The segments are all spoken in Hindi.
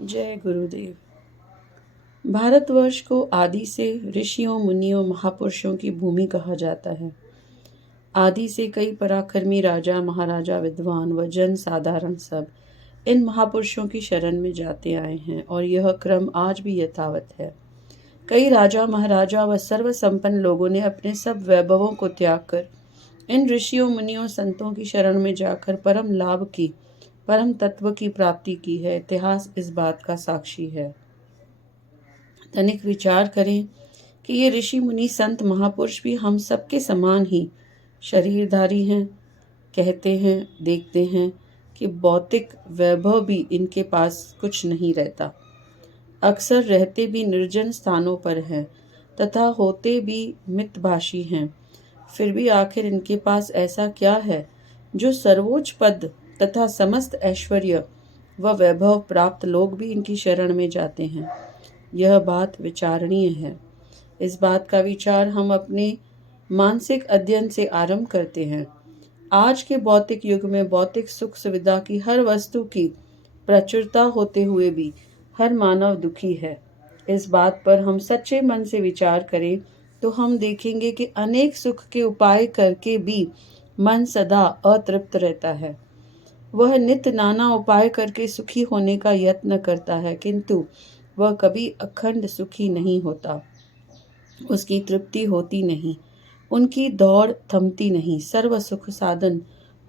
जय गुरुदेव। भारतवर्ष को आदि से ऋषियों मुनियों महापुरुषों की भूमि कहा जाता है। आदि से कई पराक्रमी राजा महाराजा विद्वान व जन साधारण सब इन महापुरुषों की शरण में जाते आए हैं और यह क्रम आज भी यथावत है। कई राजा महाराजा व सर्व संपन्न लोगों ने अपने सब वैभवों को त्याग कर इन ऋषियों मुनियों संतों की शरण में जाकर परम लाभ की परम तत्व की प्राप्ति की है। इतिहास इस बात का साक्षी है। तनिक विचार करें कि ये ऋषि मुनि संत महापुरुष भी हम सबके समान ही शरीरधारी हैं। कहते हैं देखते हैं कि भौतिक वैभव भी इनके पास कुछ नहीं रहता। अक्सर रहते भी निर्जन स्थानों पर हैं तथा होते भी मितभाषी हैं। फिर भी आखिर इनके पास ऐसा क्या है जो सर्वोच्च पद तथा समस्त ऐश्वर्य व वैभव प्राप्त लोग भी इनकी शरण में जाते हैं। यह बात विचारणीय है। इस बात का विचार हम अपने मानसिक अध्ययन से आरंभ करते हैं। आज के भौतिक युग में भौतिक सुख सुविधा की हर वस्तु की प्रचुरता होते हुए भी हर मानव दुखी है। इस बात पर हम सच्चे मन से विचार करें तो हम देखेंगे कि अनेक सुख के उपाय करके भी मन सदा अतृप्त रहता है। वह नित्य नाना उपाय करके सुखी होने का यत्न करता है, किंतु वह कभी अखंड सुखी नहीं होता। उसकी तृप्ति होती नहीं, उनकी दौड़ थमती नहीं। सर्व सुख साधन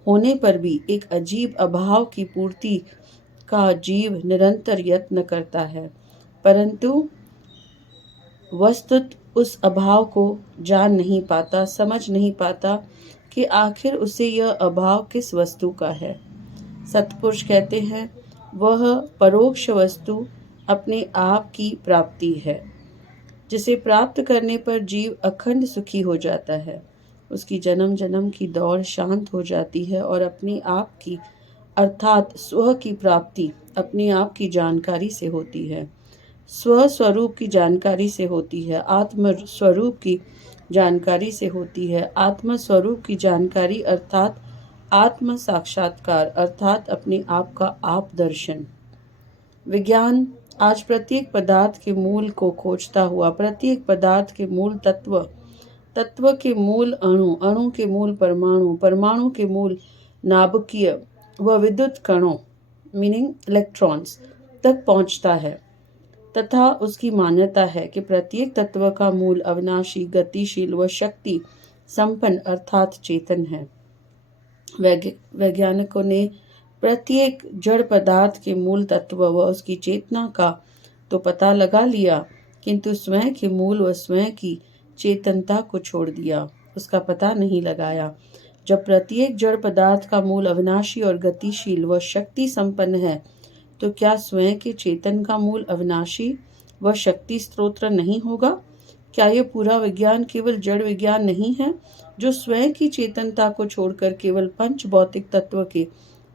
होने पर भी एक अजीब अभाव की पूर्ति का जीव निरंतर यत्न करता है, परंतु वस्तुत उस अभाव को जान नहीं पाता, समझ नहीं पाता कि आखिर उसे यह अभाव किस वस्तु का है। सत्पुरुष कहते हैं वह परोक्ष वस्तु अपने आप की प्राप्ति है, जिसे प्राप्त करने पर जीव अखंड सुखी हो जाता है। उसकी जन्म जन्म की दौड़ शांत हो जाती है और अपने आप की अर्थात स्व की प्राप्ति अपने आप की जानकारी से होती है। स्व स्वरूप की जानकारी से होती है, आत्म स्वरूप की जानकारी से होती है। आत्म स्वरूप की जानकारी अर्थात आत्म साक्षात्कार अर्थात अपने आप का आप दर्शन। विज्ञान आज प्रत्येक पदार्थ के मूल को खोजता हुआ, प्रत्येक पदार्थ के मूल तत्व, तत्व के मूल अणु, अणु के मूल परमाणु, परमाणु के मूल नाभिकीय व विद्युत कणों मीनिंग इलेक्ट्रॉन्स तक पहुंचता है तथा उसकी मान्यता है कि प्रत्येक तत्व का मूल अविनाशी, गतिशील व शक्ति संपन्न अर्थात चेतन है। वैज्ञानिकों ने प्रत्येक जड़ पदार्थ के मूल तत्व व उसकी चेतना का तो पता लगा लिया, किंतु स्वयं के मूल व स्वयं की चेतनता को छोड़ दिया, उसका पता नहीं लगाया। जब प्रत्येक जड़ पदार्थ का मूल अविनाशी और गतिशील व शक्ति संपन्न है, तो क्या स्वयं के चेतन का मूल अविनाशी व शक्ति स्त्रोत्र नहीं होगा? क्या यह पूरा विज्ञान केवल जड़ विज्ञान नहीं है, जो स्वयं की चेतनता को छोड़कर केवल पंच भौतिक तत्व के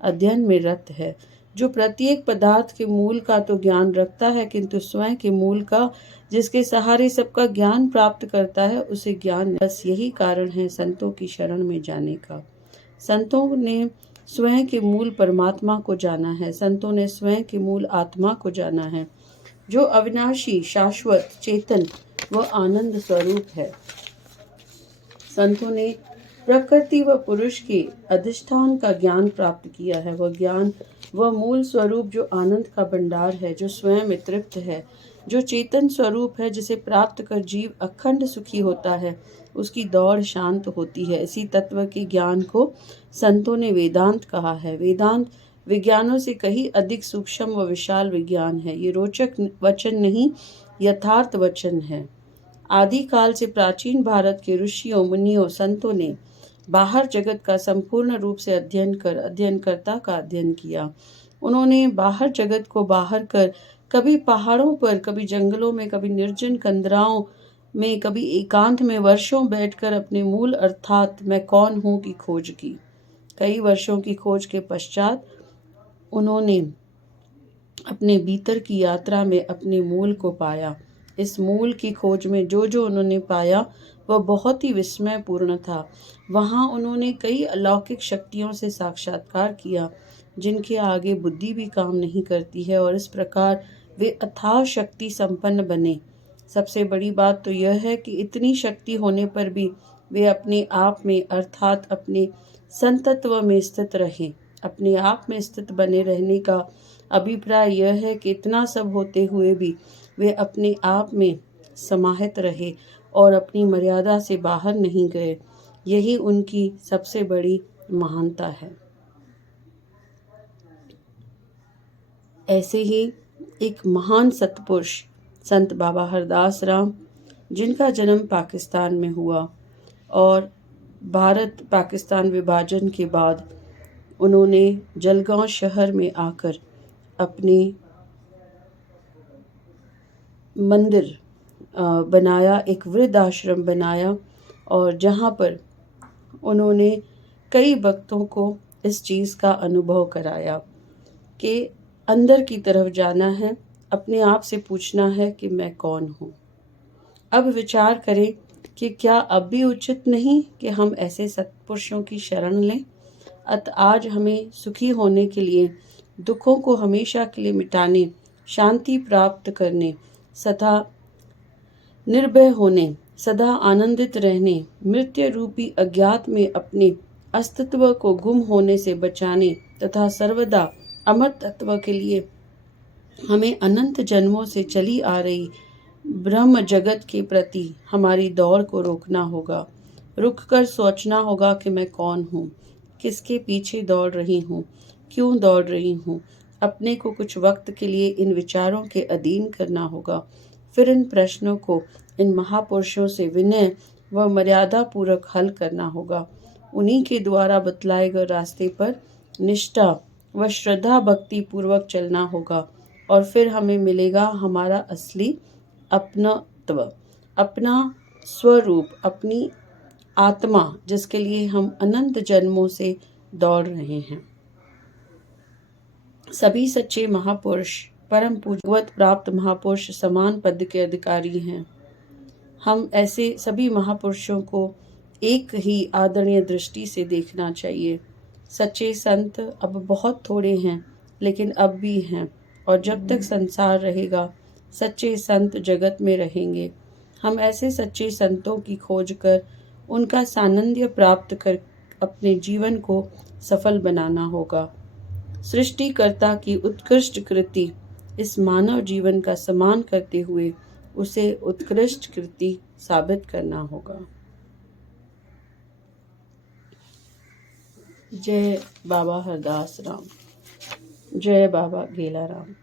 अध्ययन में रत है, जो प्रत्येक पदार्थ के मूल का तो ज्ञान रखता है, किंतु स्वयं के मूल का, जिसके सहारे सबका ज्ञान प्राप्त करता है, उसे ज्ञान। बस यही कारण है संतों की शरण में जाने का। संतों ने स्वयं के मूल परमात्मा को जाना है। संतों ने स्वयं के मूल आत्मा को जाना है, जो अविनाशी, शाश्वत, चेतन व आनंद स्वरूप है। संतों ने प्रकृति व पुरुष के अधिष्ठान का ज्ञान प्राप्त किया है। वह ज्ञान वह मूल स्वरूप जो आनंद का भंडार है, जो स्वयं में तृप्त है, जो चेतन स्वरूप है, जिसे प्राप्त कर जीव अखंड सुखी होता है, उसकी दौड़ शांत होती है। इसी तत्व के ज्ञान को संतों ने वेदांत कहा है। वेदांत विज्ञानों से कहीं अधिक सूक्ष्म व विशाल विज्ञान है। ये रोचक वचन नहीं, यथार्थ वचन है। आदि काल से प्राचीन भारत के ऋषियों मुनियों संतों ने बाहर जगत का संपूर्ण रूप से अध्ययनकर्ता का अध्ययन किया। उन्होंने बाहर जगत को बाहर कर कभी पहाड़ों पर, कभी जंगलों में, कभी निर्जन कंदराओं में, कभी एकांत में वर्षों बैठकर अपने मूल अर्थात मैं कौन हूँ की खोज की। कई वर्षों की खोज के पश्चात उन्होंने अपने भीतर की यात्रा में अपने मूल को पाया। इस मूल की खोज में जो जो उन्होंने पाया वह बहुत ही विस्मयपूर्ण था। वहाँ उन्होंने कई अलौकिक शक्तियों से साक्षात्कार किया। जिनके आगे बुद्धि भी काम नहीं करती है और इस प्रकार वे अथाह शक्ति संपन्न बने। सबसे बड़ी बात तो यह है कि इतनी शक्ति होने पर भी वे अपने आप में अर्थात अपने संतत्व में स्थित रहे। अपने आप में स्थित बने रहने का अभिप्राय यह है कि इतना सब होते हुए भी वे अपने आप में समाहित रहे और अपनी मर्यादा से बाहर नहीं गए। यही उनकी सबसे बड़ी महानता है। ऐसे ही एक महान सत्पुरुष संत बाबा हरदास राम, जिनका जन्म पाकिस्तान में हुआ और भारत पाकिस्तान विभाजन के बाद उन्होंने जलगांव शहर में आकर अपने मंदिर बनाया, एक वृद्ध आश्रम बनाया और जहाँ पर उन्होंने कई भक्तों को इस चीज़ का अनुभव कराया कि अंदर की तरफ जाना है, अपने आप से पूछना है कि मैं कौन हूँ। अब विचार करें कि क्या अब भी उचित नहीं कि हम ऐसे सत्पुरुषों की शरण लें। आज हमें सुखी होने के लिए, दुखों को हमेशा के लिए मिटाने, शांति प्राप्त करने, सदा निर्भय होने, सदा आनंदित रहने, मृत्यु रूपी अज्ञात में अपने अस्तित्व को गुम होने से बचाने तथा सर्वदा अमर तत्व के लिए हमें अनंत जन्मों से चली आ रही ब्रह्म जगत के प्रति हमारी दौड़ को रोकना होगा। रुककर सोचना होगा कि मैं कौन हूँ, किसके पीछे दौड़ रही हूँ, क्यों दौड़ रही हूँ। अपने को कुछ वक्त के लिए इन विचारों के अधीन करना होगा। फिर इन प्रश्नों को इन महापुरुषों से विनय व मर्यादा पूर्वक हल करना होगा। उन्हीं के द्वारा बतलाए गए रास्ते पर निष्ठा व श्रद्धा भक्ति पूर्वक चलना होगा और फिर हमें मिलेगा हमारा असली अपनत्व, अपना स्वरूप, अपनी आत्मा, जिसके लिए हम अनंत जन्मों से दौड़ रहे हैं। सभी सच्चे महापुरुष परम पूज्यवत प्राप्त महापुरुष समान पद के अधिकारी हैं। हम ऐसे सभी महापुरुषों को एक ही आदरणीय दृष्टि से देखना चाहिए। सच्चे संत अब बहुत थोड़े हैं, लेकिन अब भी हैं और जब तक संसार रहेगा सच्चे संत जगत में रहेंगे। हम ऐसे सच्चे संतों की खोज कर उनका सानिध्य प्राप्त कर अपने जीवन को सफल बनाना होगा। सृष्टिकर्ता की उत्कृष्ट कृति इस मानव जीवन का सम्मान करते हुए उसे उत्कृष्ट कृति साबित करना होगा। जय बाबा हरदास राम, जय बाबा गेला राम।